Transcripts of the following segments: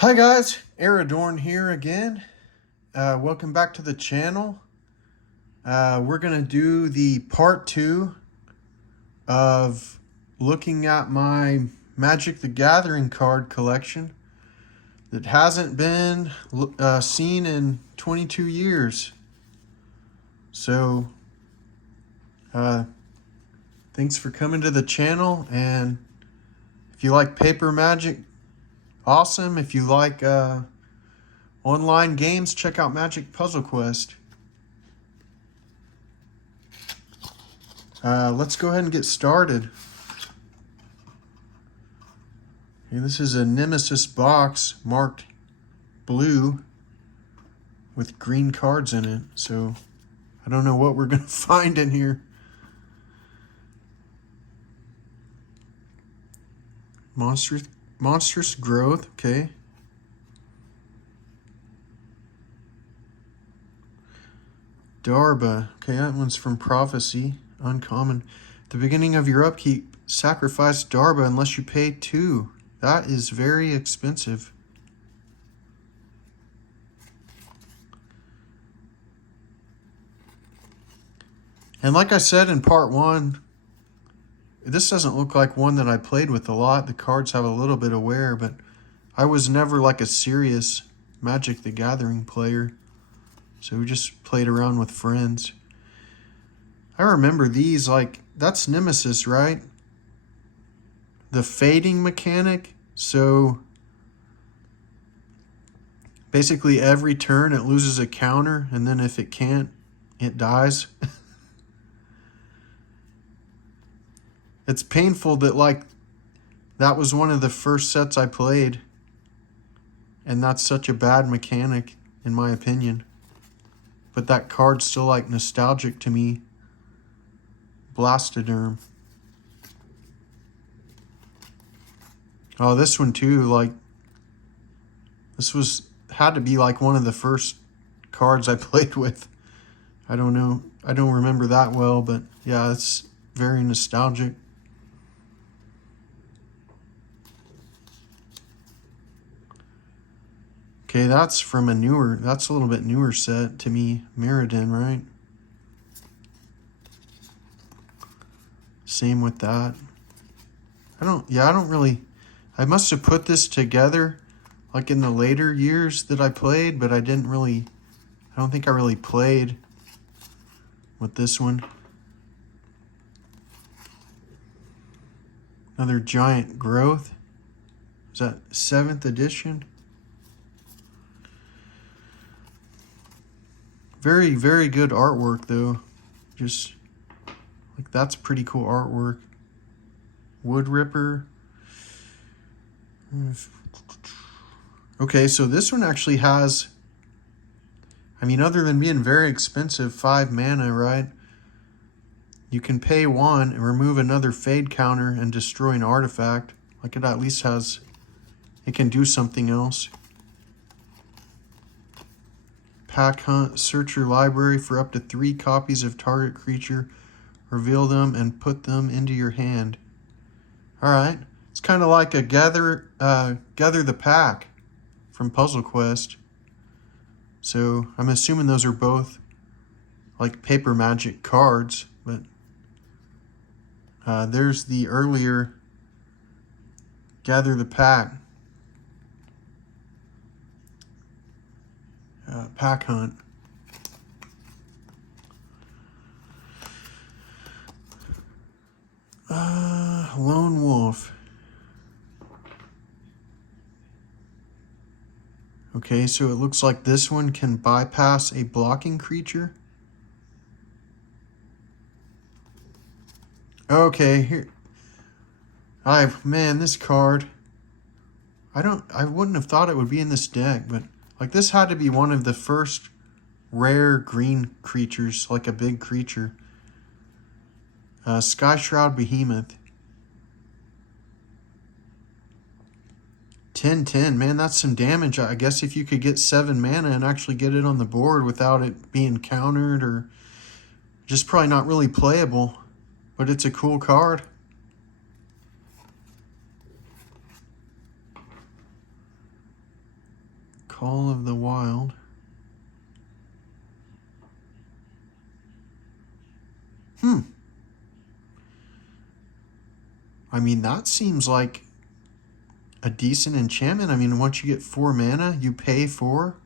Hi guys, Aerodorn here again. Welcome back to the channel. We're gonna do the part 2 of looking at my Magic the Gathering card collection that hasn't been seen in 22 years. So, thanks for coming to the channel, and if you like paper Magic, awesome. If you like online games, check out Magic Puzzle Quest. Let's go ahead and get started. Okay, this is a Nemesis box marked blue with green cards in it, so I don't know what we're going to find in here. Monstrous Growth, okay. Darba, okay, that one's from Prophecy, uncommon. At the beginning of your upkeep, sacrifice Darba unless you pay 2. That is very expensive. And like I said in part 1, this doesn't look like one that I played with a lot. The cards have a little bit of wear, but I was never like a serious Magic the Gathering player. So we just played around with friends. I remember these, like, that's Nemesis, right? The fading mechanic. So basically every turn it loses a counter, and then if it can't, it dies. It's painful that, like, that was one of the first sets I played, and that's such a bad mechanic, in my opinion. But that card's still, like, nostalgic to me. Blastoderm. Oh, this one too, like, this had to be like one of the first cards I played with. I don't know. I don't remember that well, but yeah, it's very nostalgic. Okay, that's from that's a little bit newer set to me. Mirrodin, right? Same with that. I must have put this together like in the later years that I played, but I don't think I really played with this one. Another Giant Growth. Is that 7th edition? Very, very good artwork though. Just like, that's pretty cool artwork. Wood Ripper. Okay, so this one actually has, I mean, other than being very expensive, 5 mana, right? You can pay 1 and remove another fade counter and destroy an artifact. Like, it at least has, it can do something else. Pack Hunt, search your library for up to 3 copies of target creature, reveal them, and put them into your hand. Alright, it's kind of like a Gather the Pack from Puzzle Quest. So I'm assuming those are both like paper Magic cards, but there's the earlier Gather the Pack. Pack Hunt. Lone Wolf. Okay, so it looks like this one can bypass a blocking creature. Okay, here. Man, this card. I wouldn't have thought it would be in this deck, but like, this had to be one of the first rare green creatures, like a big creature. Skyshroud Behemoth. 10/10, man, that's some damage. I guess if you could get 7 mana and actually get it on the board without it being countered, or just probably not really playable, but it's a cool card. Call of the Wild. I mean, that seems like a decent enchantment. I mean, once you get 4 mana, you pay 4.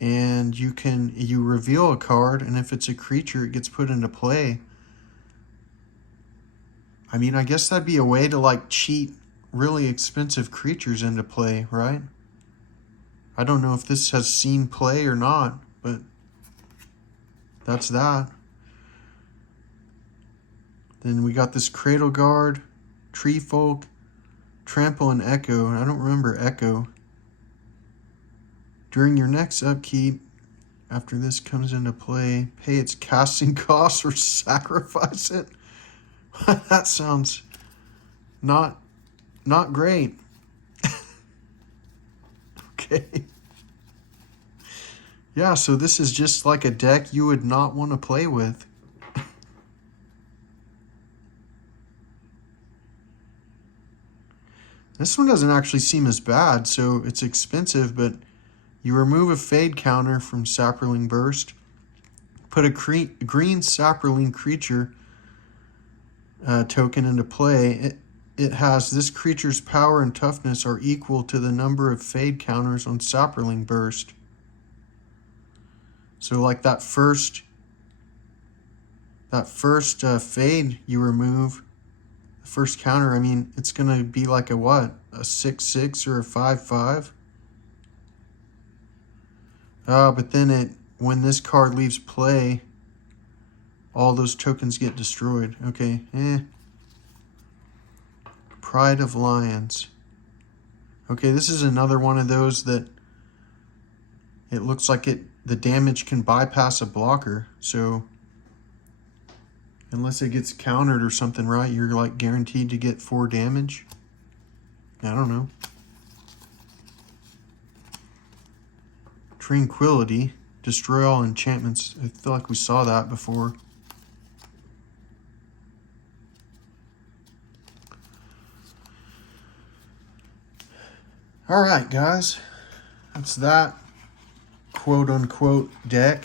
And you reveal a card, and if it's a creature, it gets put into play. I mean, I guess that'd be a way to like cheat really expensive creatures into play, right? I don't know if this has seen play or not, but that's that. Then we got this Cradle Guard, Tree Folk, Trample, and Echo. I don't remember Echo. During your next upkeep, after this comes into play, pay its casting cost or sacrifice it. That sounds not great. Okay. Yeah, so this is just like a deck you would not want to play with. This one doesn't actually seem as bad, so it's expensive, but you remove a Fade counter from Saproling Burst, put a green Saproling creature token into play. It has this creature's power and toughness are equal to the number of Fade counters on Saproling Burst. So like that first Fade you remove, the first counter, I mean, it's going to be like a what? A 6/6 or a 5/5? But then when this card leaves play, all those tokens get destroyed. Okay, Pride of Lions. Okay, this is another one of those that it looks like the damage can bypass a blocker. So unless it gets countered or something, right, you're like guaranteed to get 4 damage. I don't know. Tranquility. Destroy all enchantments. I feel like we saw that before. Alright, guys. That's that quote-unquote deck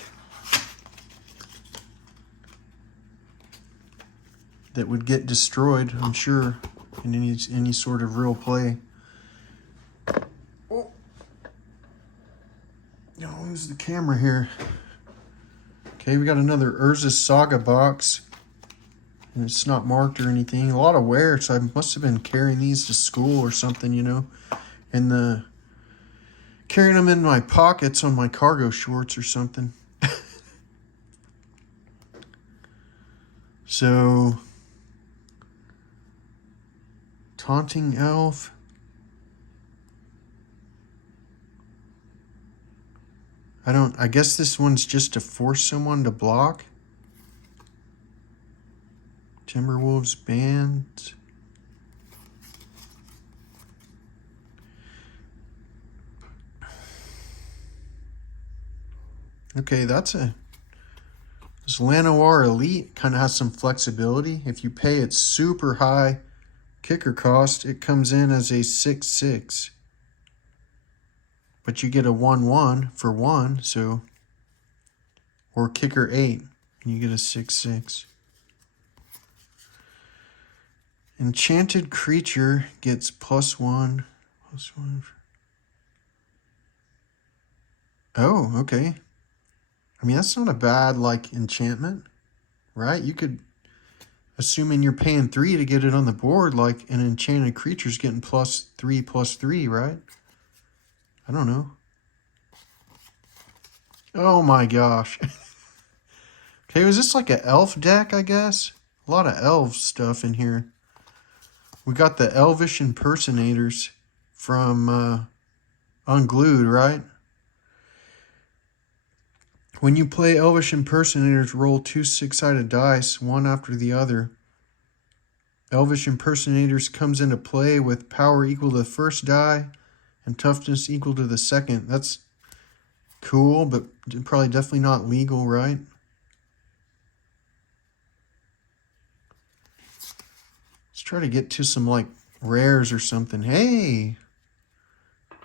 that would get destroyed, I'm sure, in any sort of real play. Oh. Don't lose the camera here. Okay, we got another Urza's Saga box. And it's not marked or anything. A lot of wear, so I must have been carrying these to school or something, you know. And carrying them in my pockets on my cargo shorts or something. So, Taunting Elf. I guess this one's just to force someone to block. Timberwolves Band. Okay, this Llanowar Elite kind of has some flexibility. If you pay its super high kicker cost, it comes in as a 6/6. But you get a 1/1 for 1, so, or kicker 8, and you get a 6/6. Enchanted creature gets +1. Oh, okay. I mean, that's not a bad, like, enchantment, right? You could, assuming you're paying 3 to get it on the board, like, an enchanted creature's getting +3/+3, right? I don't know. Oh my gosh. Okay, was this like an elf deck, I guess? A lot of elf stuff in here. We got the Elvish Impersonators from Unglued, right? When you play Elvish Impersonators, roll 2 6-sided dice, one after the other. Elvish Impersonators comes into play with power equal to the first die and toughness equal to the second. That's cool, but probably definitely not legal, right? Let's try to get to some like rares or something. Hey!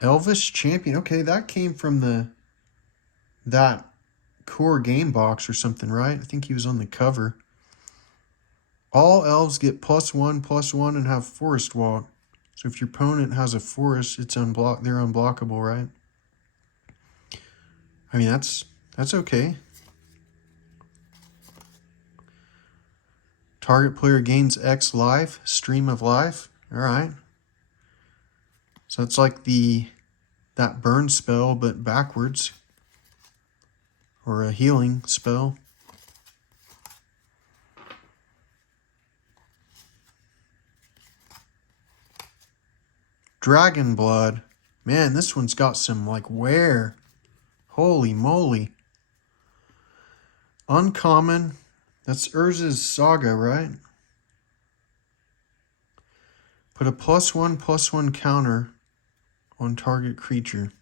Elvis Champion. Okay, that came from that core game box or something, right? I think he was on the cover. All elves get +1/+1 and have Forest Walk. So if your opponent has a forest, they're unblockable, right? I mean, that's okay. Target player gains X life, stream of life. All right. So it's like that burn spell, but backwards. Or a healing spell. Dragon Blood. Man, this one's got some, like, wear. Holy moly. Uncommon. That's Urza's Saga, right? Put a +1/+1 counter on target creature.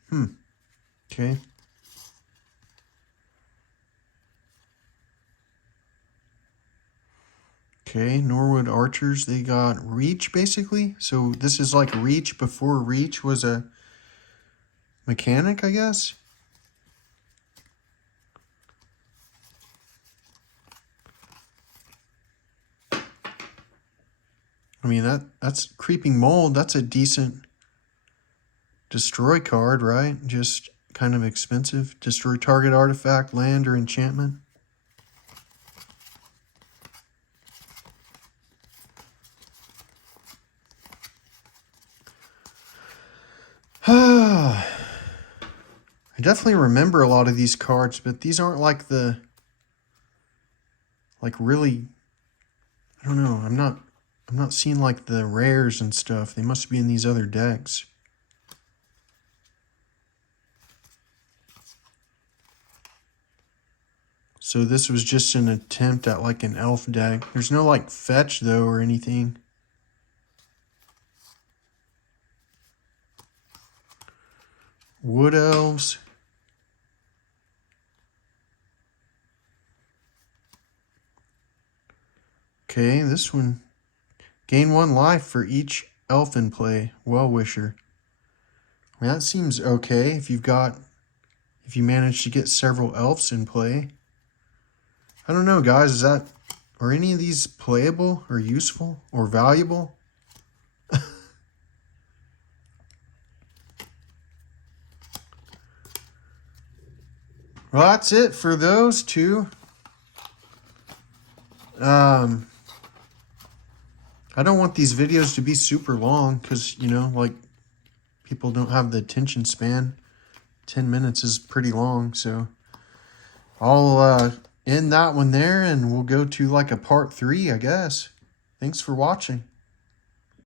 Okay. Okay, Norwood Archers, they got Reach, basically. So this is like Reach before Reach was a mechanic, I guess. I mean, that's Creeping Mold. That's a decent destroy card, right? Just kind of expensive. Destroy target artifact, land, or enchantment. I definitely remember a lot of these cards, but these aren't like really, I don't know. I'm not seeing like the rares and stuff. They must be in these other decks. So this was just an attempt at like an elf deck. There's no like fetch though or anything. Wood Elves. Okay, this one. Gain 1 life for each elf in play. Well-wisher. I mean, that seems okay if you manage to get several elves in play. I don't know, guys. Are any of these playable or useful or valuable? Well, that's it for those two. I don't want these videos to be super long because, you know, like, people don't have the attention span. 10 minutes is pretty long, so I'll end that one there, and we'll go to, like, a part 3, I guess. Thanks for watching.